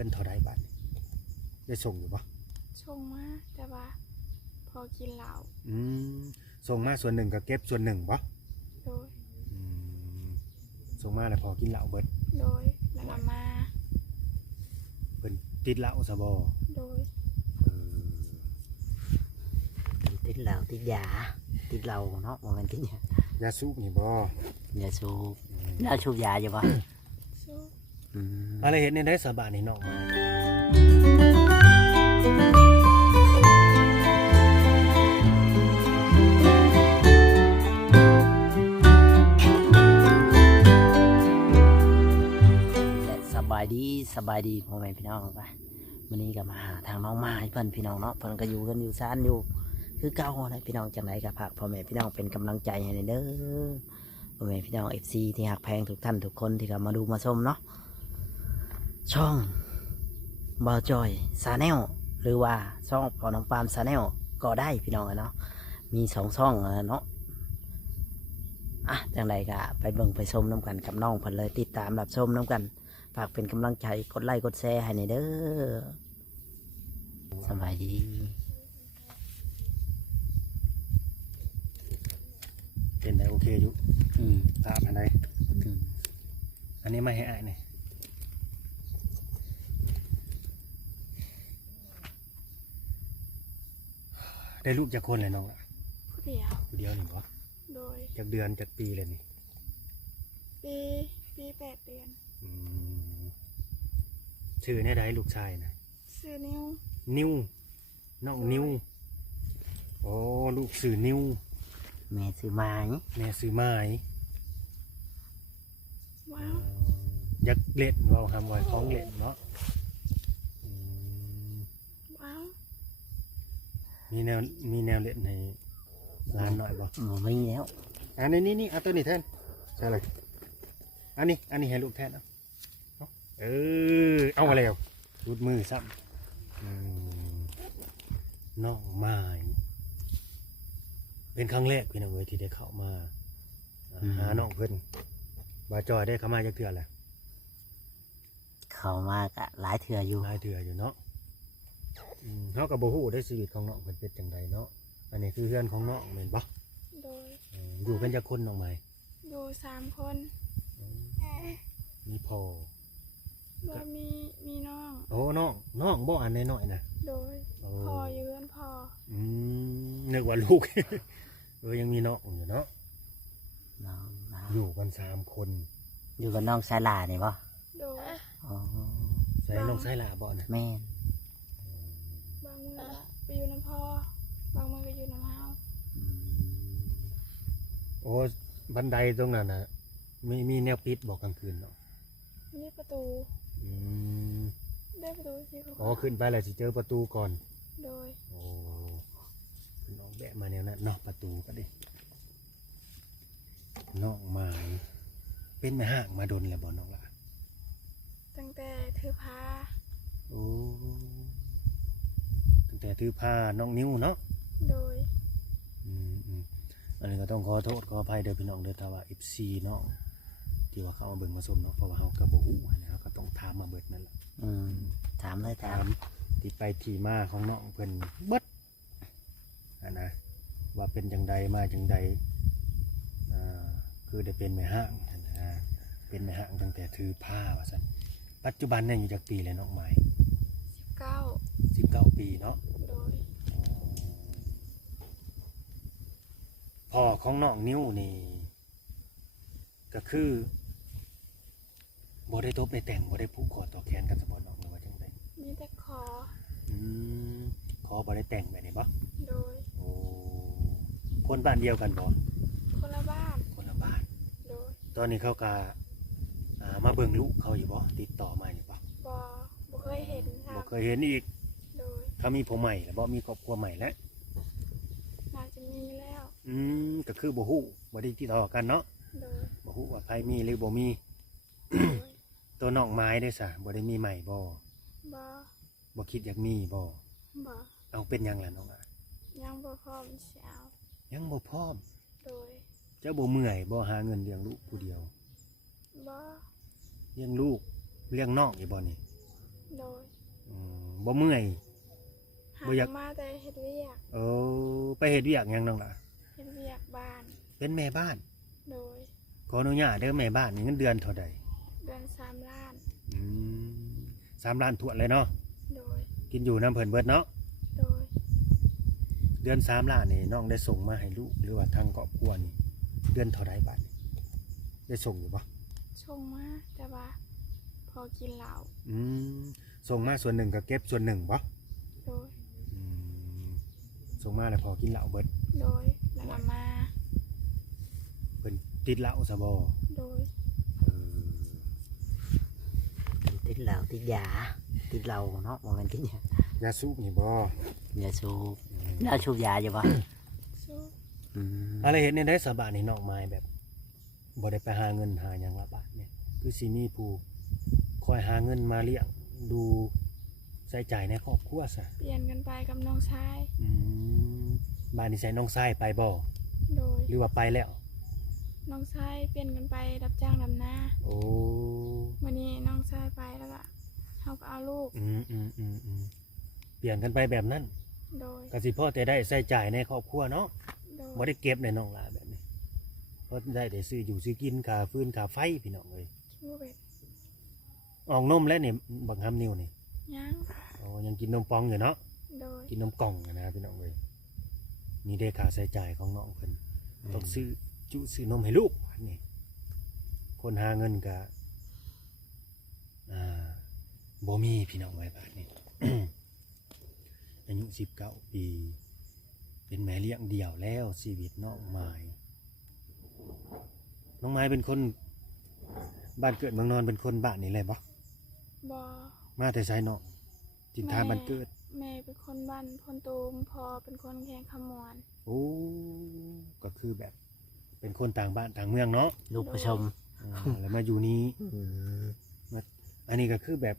เป็นเท่าไรบาทได้ส่งอยู่ปะชงมาแต่ว่าพอกินเหล้าส่งมาส่วนหนึ่งก็เก็บส่วนหนึ่งปะโดยส่งมาแล้วพอกินเหล้าเบิดโดยแล้วก็มาเป็นติดเหล้าซะบ่โดยติดเหล้าติดยาติดเหล้าเนาะบ่แม่นติดยาสูบนี่บ่ยาสูบแล้วสูบยาอยู่บ่สูบอะไรเห็นในได้สบายนี่น้องมาสบายดีพ่อแม่พี่น้องไปวันนี้ก็มาหาทางน้องมาให้เพิ่นพี่น้องเนาะเพิ่นก็อยู่กันอยู่ซ่านอยู่คือเก่านะพี่น้องจังไรกับผักพ่อแม่พี่น้องเป็นกำลังใจให้เด้อพ่อแม่พี่น้อง FC ที่หักแพงทุกท่านทุกคนที่เข้ามาดูมาชมเนาะช่องบ่าวจอยชาแนลหรือว่าช่องพ่อน้องปามชาแนลก็ได้พี่น้องเนาะมี2ช่องเนาะจังไรก็ไปเบิ่งไปชมน้ำกันกับน้องเพิ่นเลยติดตามรับชมน้ำกันฝากเป็นกำลังใจกดไลค์กดแชร์ให้ในเด้อสบายดีเป็นได้โอเคอยู่ตามอันไหนอันนี้ไม่ให้อายนี่ได้ลูกจากคนเลยน้องผู้เดียวผู้เดียวนี่บ่โดยจากเดือนจากปีเลยนี่ปี8 เดือนชื่อเนี่ยได้ลูกชายนะชื่อนิ้วน้องนิ้วโอ้ลูกชื่อนิ้วแม่ซื้อไม้ว้าวอยากเล่นเราทำไว้ของเล่นเนาะว้าวมีแนวเล่นในร้านหน่อยบ่ไม่แล้วอันนี้เอาตัวนี้แทนใช่เลยอันนี้ให้ลูกแทนเอามาแล้วรุดมือซ้ำน้องไม้เป็นครั้งแรกพี่น้องเว้ยที่ได้เข้ามาหาน้องเพิ่นบาจอยได้เข้ามาจากเถื่อแหละเข้ามากะหลายเถื่ออยู่เนาะเขากับโบหูได้ชีวิตของน้องเป็นจังไดเนาะอันนี้คือเพื่อนของน้องเหมือนปะโดยอยู่กันจะคนน้องไม้อยู่3 คนมีพ่อบ่มีน้องโอ้น้องบ่อันน้อยนะโดยพ่ออยู่กันพ่อนึกว่าลูก ยังมีน้องอยู่เนาะอยู่กัน3 คนอยู่กับน้องชายหลานี่บ่โดยใส่น้องชายหลาบ่นะแม่บางมื้อไปอยู่น้ำพ่อบางมื้อก็อยู่น้ำเฮาโอ้บันไดตรงนั้นนะมีแนวปิดบอกกลางคืนเนาะมีประตูได้ประตูสิขึ้นไปแล้วสิเจอประตูก่อนโดยขึ้นออกแบบมาแนวนั้นเนาะประตูก็ดิน้องไม้เป็นแม่ห้างมาดนแล้วบ่น้องล่ะตั้งแต่ถือผ้าตั้งแต่ถือผ้าน้องนิ้วเนาะโดยอันนี้ก็ต้องขอโทษขออภัยเด้อพี่น้องเด้อถ้าว่า FC เนาะที่ว่าเข้ามาเบิ่งมาชมเนาะเพราะว่าเฮาก็บ่ฮู้นะก็ต้องถามมาเบิดนั่นแหละถามเลยถามที่ไปที่มาของน้องเพิ่นเบิดนะว่าเป็นจังใดมาจังใดคือได้เป็นแม่ห้างเป็นแม่ห้างตั้งแต่ถือผ้าว่าซั่นปัจจุบันเนี่ยอยู่จักปีเลยน้องไม้19 ปีเนาะโดยพ่อของน้องนิ้วนี่ก็คือบ่ได้ตบได้แต่งบ่ได้ผูกคอต่อแขนกันสมองน้องหรือว่าจังไดมีแต่ขอบ่ได้แต่งแบบนี้บ่โดยคนบ้านเดียวกันบ่คนละบ้านโดยตอนนี้เขาก็มาเบิ่งลูกเขาอยู่บ่ติดต่อมาอยู่บ่บ่เคยเห็นครับบ่เคยเห็นอีกโดยเขามีผัวใหม่แล้วบ่มีครอบครัวใหม่แล้วน่าจะมีแล้วก็คือบ่ฮู้บ่ได้ติดต่อกันเนาะบ่ฮู้ว่าใครมีหรือบ่มี ตัวน้องไม้ได้ซะบ่ได้มีใหม่บ่คิดอยากมีบ่เอาเป็นยังล่ะน้องยังบ่พร้อมสิเอายังบ่พร้อมโดยเจ้าบ่เมื่อยบ่หาเงินเลี้ยงลูกผู้เดียวบ่เลี้ยงลูกเลี้ยงน้องอีบ่นี่ โดย บ่เมื่อย หา บ่อยาก มาแต่เฮ็ดเวียก โอ้ไปเฮ็ดเวียกหยังน้องล่ะ เฮ็ดเวียกบ้าน เป็นแม่บ้าน โดย ขออนุญาตเด้อแม่บ้านนี่เงินเดือนเท่าใด เดือน3 ล้าน อืม3 ล้านถ้วนเลยเนาะ โดย กินอยู่น้ำเพิ่นเบิดเนาะ โดย เดือน3 ล้านนี่น้องได้ส่งมาให้ลูกหรือว่าทางครอบครัวนี่เดือนเท่าใดบาทนี่ได้ส่งอยู่บ่ ชงมาแต่ว่าพอกินเหล้า อืมส่งมาส่วนหนึ่งก็เก็บส่วนหนึ่งบ่ โดย อืมส่งมาแล้วพอกินเหล้าเบิด โดยแล้วก็มา เพิ่นติดเหล้าซะบ่ โดย เออ ติดเหล้าติดยาติดเหล้าเนาะบ่แม่นติดยาย าสูบนี่บ่ ยาสูบยาสูบยาอยู่ปะ สู้ อะไรเห็นในได้สบายนี่น้องไม้แบบบ่ได้ไปหาเงินหาหยังละบาทเนี่ยคือสิมีผู้คอยหาเงินมาเลี้ยงดูใช้จ่ายในครอบครัวซะ เปลี่ยนกันไปกับน้องชาย อืมบ้านนี้ใช้น้องชายไปบ่ โดย หรือว่าไปแล้ว น้องชายเปลี่ยนกันไปรับจ้างดำนา โอ้ วันนี้น้องชายไปแล้วก็เขาก็เอาลูก เปลี่ยนกันไปแบบนั้น โดย ก็สิพ่อแต่ได้ใช้จ่ายในครอบครัวเนาะ โดย บ่ได้เก็บในน้องหลาแบบนี้เพราะได้แต่ซื้ออยู่ซื้อกินค่าฟืนค่าไฟพี่น้องเอ้ย คิดว่าเป็น ออกนมแล้วนี่บักหำนิ้วนี่ ยัง อ๋อยังกินนมปองอยู่เนาะ โดย กินนมกล่องอะนะพี่น้องเอ้ยนี่ได้ค่าใช้จ่ายของน้องเพิ่นต้องซื้อจุซื้อนมให้ลูกนี่คนหาเงินก็บ่มีพี่น้องไว้บาทนี่ อายุ19 ปี เป็นแม่เลี้ยงเดี่ยวแล้วชีวิตน้องไม้น้องไม้เป็นคนบ้านเกิดเมืองนอนเป็นคนบ้านนี่เลยบ่ บอ มาแต่ไสเนาะจินทานบ้านเกิด แม่เป็นคนบ้านพนตูมพอเป็นคนแขงขมวน โอ้ก็คือแบบ เป็นคนต่างบ้านต่างเมืองเนาะ ลูกผู้ชม แล้วมาอยู่นี้มาอันนี้ก็คือแบบ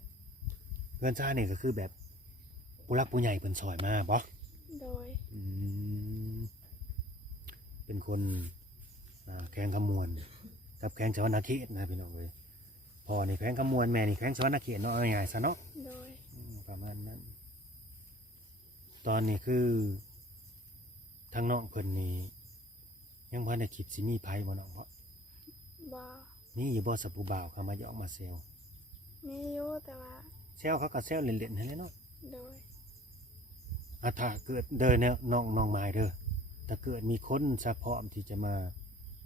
เพื่อนชาตินี่ก็คือแบบผู้รักผู้ใหญ่เพิ่นซอยมาบ่ โดย อืมเป็นคนแข้งขมวนกับแข้งสวรรณเขตนะพี่น้องเว้ยพ่อนี่แข้งขมวนแม่นี่แข้งสวรรณเขตเนาะเอาง่ายๆซะเนาะ โดย ประมาณนั้น ตอนนี้คือทางน้องเพิ่นนี่ยังบ่ได้คิดสิมีไผบ่น้องเพราะ บอ นี่อยู่บ่สับผู้บ่าวเขามาหยอกมาแซว มีอยู่แต่ว่า แซวเขาก็แซวเล่นๆให้แหละเนาะ โดย ถ้าเกิดเดินเนี่ยน้องไม้เด้อถ้าเกิดมีคนสะพร้อมที่จะมา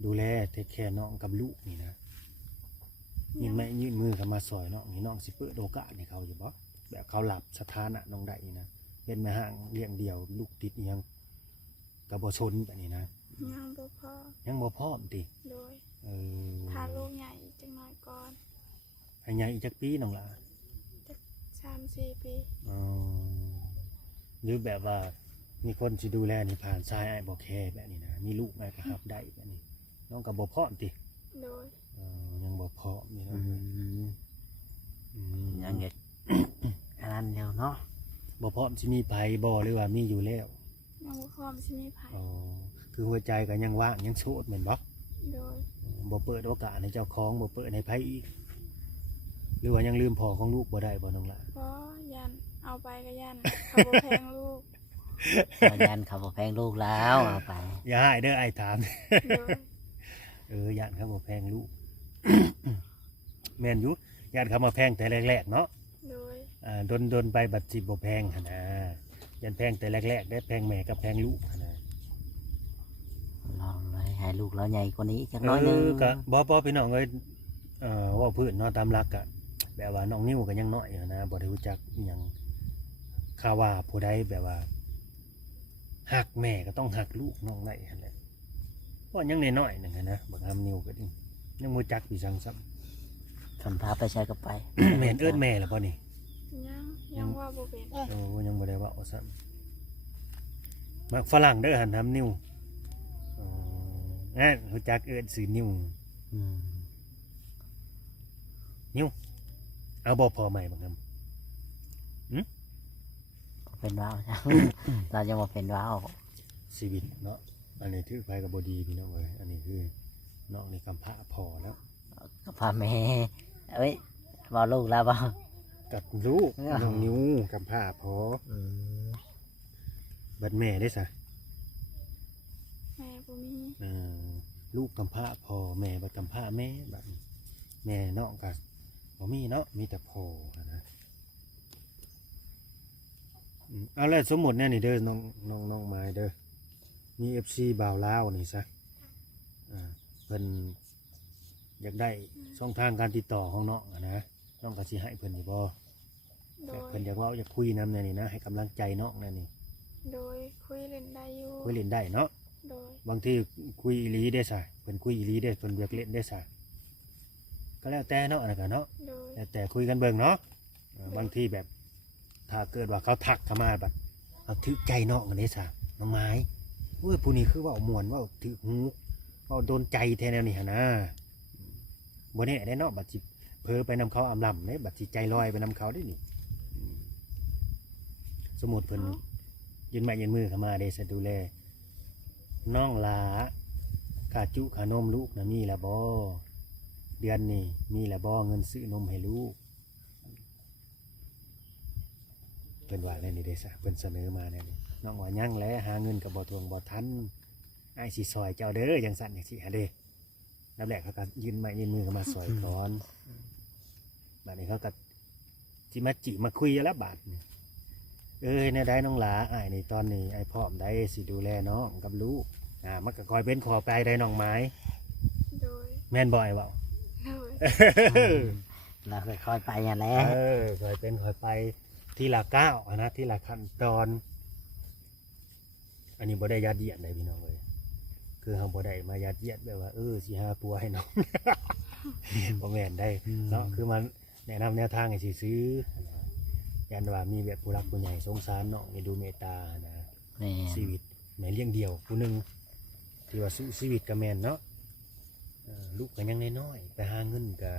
ดูแลเทคแคร์น้องกับลูกนี่นะยื่นไม้ยื่นมือเข้ามาซอยน้องนี่น้องสิเปิดโอกาสให้เขาอยู่บ่แบบเขาหลับสถานะน้องได้นี่นะเป็นแม่ห้างเลี้ยงเดี่ยวลูกติดอิหยังกับบ่ชนแบบนี้นะ ยังบ่พอ ยังบ่พร้อมติ โดย เออ พาลูกใหญ่อีกจังน้อยก่อน ให้ใหญ่อีกจักปีน้องล่ะ 3-4 ปี อ๋อหรือแบบว่ามีคนสิดูแลนี่ผ่านชายไอ้ายบ่แคร์แบบนี้นะมีลูกไอ้ายก็รับได้แบบนี้น้องก็บ่พร้อมติ โดย ยังบ่พร้อมนี่นะอืม ยังเด็ก อันนั้นเดียวเนาะ บ่พร้อมสิมีไผบ่หรือว่ามีอยู่แล้ว ยังบ่พร้อมสิมีไผ อ๋อคือหัวใจก็ยังว่างยังโสดแม่นบ่ โดย บ่เปิดโอกาสให้เจ้าของบ่เปิดให้ไผอีกหรือว่ายังลืมพ่อของลูกบ่ได้บ่น้องล่ะ เพราะยันเอาไปก็ยันเขาบ่แพงลูก มายันเขาบอกแพงลูกแล้วเอาไป อย่าให้เด้อไอ้ถาม โดย ย่านเขาบ่แพงลูก แม่นอยู่ย่านเขามาแพงแต่แรกๆเนาะ โดย ดนไปบัดสิบ่แพงหั่นนะยันแพงแต่แรกๆได้แพงแม่กับแพงลูกหั่นนะ ลองเลยให้ลูกเราใหญ่กว่านี้จักหน้อยหนึง ก็บ่พี่น้องเอ้ยเว่าพื้นเนาะตามหลักก็แบบว่าน้องนิ้วก็ยังน้อยอยู่นะบ่ได้รู้จักอิหยังข่าวว่าผู้ใดแบบว่าฮักแม่ก็ต้องฮักลูกน้องได้หั่นแหละเพราะยังน้อยๆนึงหั้นนะบักหำนิ้วก็ดิยังบ่จักพี่สังซ้ำ คำพาไปใช้ก็ไป แม่นเอิ้นแม่แล้วบ่นี่ ยังว่าบ่เป็น โอ้ยังบ่ได้ว่าเอาซ้ำมักฝรั่งเด้อหันทำนิ้วงั้นรู้จักเอิ้นสื่อนิ้ว อืม เอาบ่พอใหม่บักหำ เป็นว้าวใช่ เราจะมาเป็นว้าว ชีวิตเนาะอันนี้ถือไปกับบดีพี่น้องเอ้ยอันนี้คือน้องนี่กำพร้าพอแล้ว ก็พาแม่เอ้ยบอกลูกแล้วบอก กับลูกน้องนิวกับผ้าพอ อืม บัดแม่ได้ซะ แม่บ่มี เออลูกกำพร้าพ่อแม่บัดกำพร้าแม่บัดแม่น้องก็บ่มีเนาะมีแต่พ่อนะเอาแล้วสมมุติแน่นี่เด้อน้องไม้เด้อมี FC บ่าวลาวนี่ซะเพิ่นอยากได้ช่องทางการติดต่อของน้องนะน้องก็สิให้เพิ่นอยู่บ่ โด แต่ ย เพิ่นอยากเว้าอยากคุยนำแน่นี่นะให้กำลังใจน้องแน่นี่ โดยคุยเล่นได้อยู่ คุยเล่นได้เนาะ โดย บางทีคุยอีหลีได้ซะเพิ่นคุยอีหลีได้เพิ่นอยากเล่นได้ซะก็แล้วแต่เนาะนะก็เนาะ โดย แต่คุยกันเบิ่งเนาะบางทีแบบ ถ้าเกิดว่าเขาทักเข้ามาแบบเอาถือใจน้องกันได้ซะน้องไม้เว้ยผู้นี้คือเว่าม่วนเว่าถือหูเว่าโดนใจแท้แนวนี้หั่นนะบ่แน่ได้เนาะบัดสิเผลอไปนำเขาอำลำเด้บัดสิใจลอยไปนำเขาได้นี่สมมุติเพิ่นยืนไม้ยืนมือเข้ามาได้ซะดูแลน้องหลากาจุขานมลูกนะมีแล้วบ่เดือนนี้มีแล้วบ่เงินซื้อนมให้ลูกเพิ่นว่าแน่นี่เด้ซะเพิ่นเสนอมาแน่นี่น้องว่ายังแลหาเงินก็บ่ทวงบ่ทันอ้ายสิซอยเจ้าเด้อจังซั่นจังซี่หาเด้นับแรกเขาก็ยืนไม้ยืนมือเข้ามาซอยก่อนบัดนี้เขาก็สิมาจิมาคุยแล้วบาดนี่แน่ได้น้องหลาอ้ายนี่ตอนนี้อ้ายพร้อมได้สิดูแลน้องกับลูกมันก็คอยเป็นขอไปได้น้องไม้ โดย แม่นบ่อยเปล่า โดย เราค่อยๆไปอย่างแหล้ว คอยเป็นคอยไปทีละก้าวนะทีละขั้นตอน อันนี้บ่ได้ยัดเยียดเลยพี่น้องเลยคือเราบ่ได้มายัดเยียดแบบว่าสิหาปัวให้น้อง บ่แม่นได้เนาะคือมันแนะนำแนวทางให้สิซื้อยันว่ามีแบบผู้รักผู้ใหญ่สงสารน้องให้ดูเมตตานะ แม่น ชีวิตแม่เลี้ยงเดียวผู้หนึงที่ว่าสู้ชีวิตกับแม่นเนาะลูกก็ยังน้อยๆไปหาเงินก็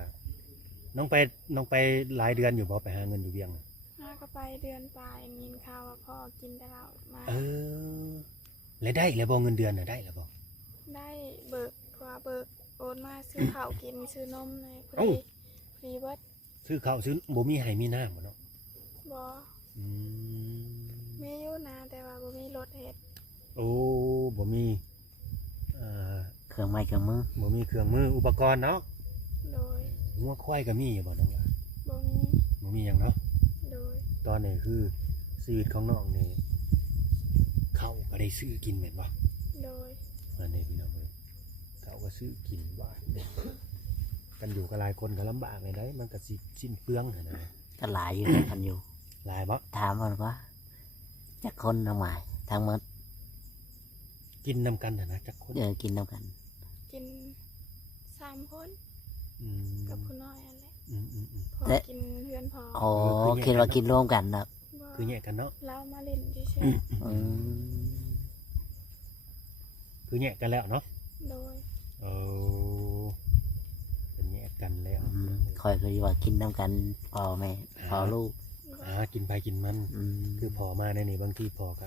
น้องไปหลายเดือนอยู่บ่ไปหาเงินอยู่เวียง มาก็ไปเดือนปลายมีข่าวว่าพ่อกินแต่เหล้ามา แล้วได้แล้วบ่เงินเดือนน่ะได้แล้วบ่ ได้เบิกโอนมาซื้อข้าวกินซื้อนมเลยพอ เอ้า ดีฟรีเบิด ซื้อข้าวซื้อบ่มีให้มีน้ำบ่เนาะ บ่ อืม มีอยู่นะแต่ว่าบ่มีรถเฮ็ด โอ้บ่มีเอ่อ เครื่องไม้เครื่องมือ บ่มีเครื่องมืออุปกรณ์เนาะ โดย งัวควายก็มีอยู่บ่น้องล่ะ บ่มี บ่มีหยังเนาะ โดย ตอนนี้คือชีวิตของน้องนี่ข้าวก็ได้ซื้อกินแม่นบ่ โดย อันนี้พี่น้องเอ้ยข้าวก็ซื้อกินว่ากันอยู่กับหลายคนก็ลำบากเลยได้มันก็สิสิ้นเปลืองหั่นนะ ก็หลายอยู่กันอยู่ หลายบ่ ถามมันว่าจากคนน้องหมายทั้งหมด กินนำกันหั่นนะจักคน กินน้ำกัน กิน3 คน อืม กับผู้น้อยอันแหละ อืม พอกินเฮือนพอ โอ้คิดว่ากินร่วมกันนะ บ่ คือแยกกันเนาะ เรามาเล่นเฉย อืม คือแยกกันแล้วเนาะ ๆโดย เออเป็นแยกกันแล้ว คอยคือว่ากินน้ำกันพ่อแม่พ่อลูก กินไปกินมัน อืม คือพอมาในนี่บางทีพอก็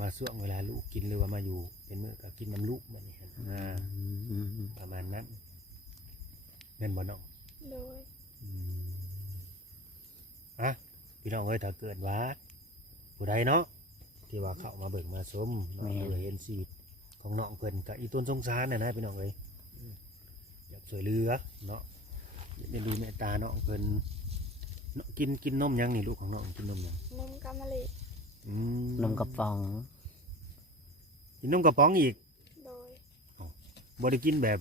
มาช่วงเวลาลูกกินหรือว่ามาอยู่เป็นมื้อก็กินน้ำลูกแบบนี้หั่นประมาณนั้นเงินบ่เนาะ โดย พี่น้องเอ้ยถ้าเกิดว่าผู้ใดเนาะที่ว่าเข้ามาเบิกมาสมเนาะเพื่อเห็นชีวิตของน้องเพิ่นกับอีต้นสงสารน่ะนะพี่น้องเอ้ยอยากช่วยเหลือเนาะอยากได้ดูเมตตาน้องเพิ่นเนาะกินนมยังนี่ลูกของน้องกินนมยัง นมกำมะลิ นมกระป๋อง กินนมกระป๋องอีก โดย บ่ได้กินแบบ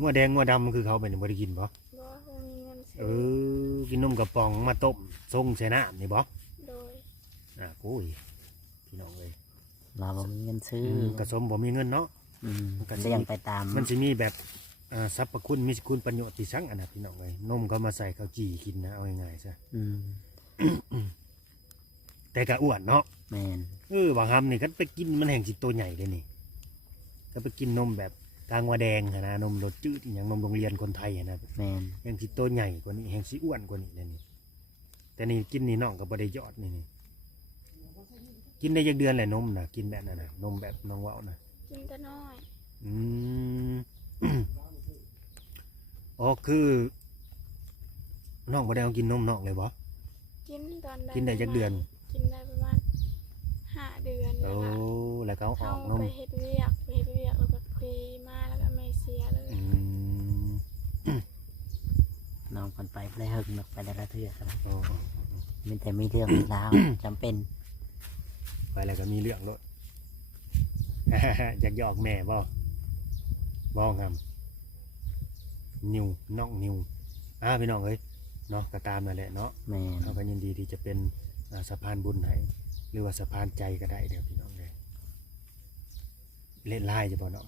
งัวแดงงัวดำคือเขาไปนี่บ่ได้กินบ่ บ่มีเงินซื้ กินนมกระป๋องมาต้มทรงใส่น้ำนี่บ่ โดย โอ้ยพี่น้องเอ้ย เราบ่มีเงินซื้อก ระสมบ่มีเงินเนาะ เลี้ยงไปตาม มันสิมีแบบสรรพคุณมีคุณประโยชน์ที่สังอันนะพี่น้องเอ้ยนมก็มาใส่ข้าวจี่กินนะเอาง่ายๆซะ อืม แต่ก็อ้วนเนาะ แมน บางคำนี่ก็ไปกินมันแห่งสิตัวใหญ่เลยนี่ก็ไปกินนมแบบกลางวัวแดงหั้นนะนมรสจืดอหย่างนมโรงเรียนคนไทยหั้นนะ แมน แห่งสิตัวใหญ่กว่านี้แห่งสิอ้วนกว่านี้เลยนี่แต่นี่กินนี่น้องก็บ่ได้ยอดนี่กินได้ยักเดือนแหละนมนะกินแบบนั้นนะนมแบบน้องเว้านะ กินแต่น้อย อืม อ๋อคือ น้องบ่ได้เอากินนมน้องเลยบ่ กินตอนได้ กินได้จักเดือน กินได้ประมาณ5 เดือนแล้ โอ้ วก็ แล้วก็เอาอ เข้า อกนม ไปเฮ็ดเวียกแล้วก็เพลมาแล้วก็ไม่เสียเลย อืม น้องเพิ่นไปบ่ได้เฮิงนกไปได้ละเทื่อครับ โอ้ มีแต่มีเรื่องมีราว จำเป็น ไปแล้วก็มีเรื่องโลด อยากหยอกแม่บ่บ่ครับนิวน้องนิวพี่น้องเอ้ยเนาะก็ตามนั่นแหละเนาะ แม่น เราก็ยินดีที่จะเป็นสะพานบุญให้หรือว่าสะพานใจก็ได้เดี๋ยวพี่น้องเลยเล่นไลน์จะบ่เนาะ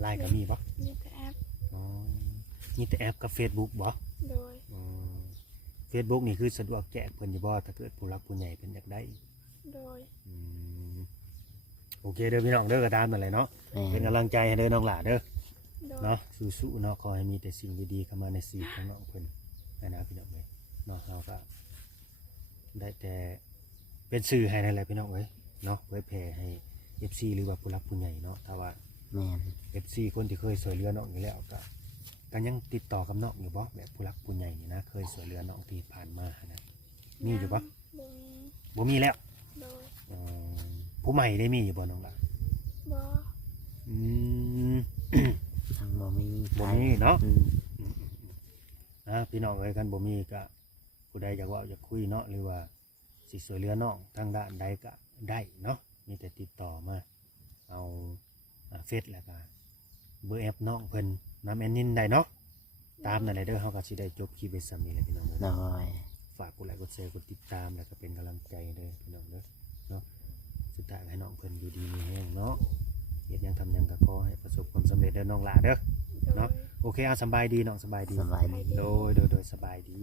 ไลน์ก็มีบ่ มีแต่แอป อ๋อมีแต่แอปกับ Facebook บ่ โดย Facebook นี่คือสะดวกแจกเพิ่นอยู่บ่ถ้าเกิดผู้รักผู้ใหญ่เพิ่นอยากได้ โดย อืมโอเคเด้อพี่น้องเด้อก็ตามนั่นแหละเนาะ แม่ เป็น น กำลังใจให้เด้อน้องหล่าเด้อ โดย เนาะสู้ๆเนาะขอให้มีแต่สิ่งดีๆเข้ามาในชีวิตของน้องเพิ่นนะพี่น้องเอ้ยเนาะเราก็ได้แต่เป็นสื่อให้นั่นแหละพี่น้องเอ้ยเนาะเผยแผ่ให้ FC หรือว่าผู้รักผู้ใหญ่เนาะถ้าว่า แม่น FC คนที่เคยช่วยเหลือน้องอยู่แล้วก็ยังติดต่อกับน้องอยู่บ่แบบผู้รักผู้ใหญ่นี่นะเคยช่วยเหลือน้องที่ผ่านมานะมีอยู่บ่ บ่มี บ่มีแล้ว โดย ผู้ใหม่ได้มีอยู่บ่น้องล่ะ บ่ อืม ทางบ่มี บ่มีเนาะ อืม พี่น้องเอ้ยกันบ่มีก็ผู้ใดอยากเว่าอยากคุยเนาะหรือว่าสิช่วยเหลือน้องทางด้านใดก็ได้เนาะมีแต่ติดต่อมาเอาเฟซแล้วก็เบอร์แอปน้องเพิ่นนำแอนนินได้เนาะตามนั่นแหละเด้อเฮาก็สิได้จบคลิปไว้ซ้ำนี้แหละพี่น้องเอ้ย โดย ฝากกดไลค์กดแชร์กดติดตามแล้วก็เป็นกำลังใจเด้อพี่น้องเด้อเนาะสุดท้ายให้น้องเพิ่นอยู่ดีมีแฮงเนาะเฮ็ดหยังทำหยังก็ขอให้ประสบความสำเร็จเด้อน้องหลาเด้อ โดย เนาะ โอเคเอาสบายดีน้องสบายดี สบายดี โดยสบายดี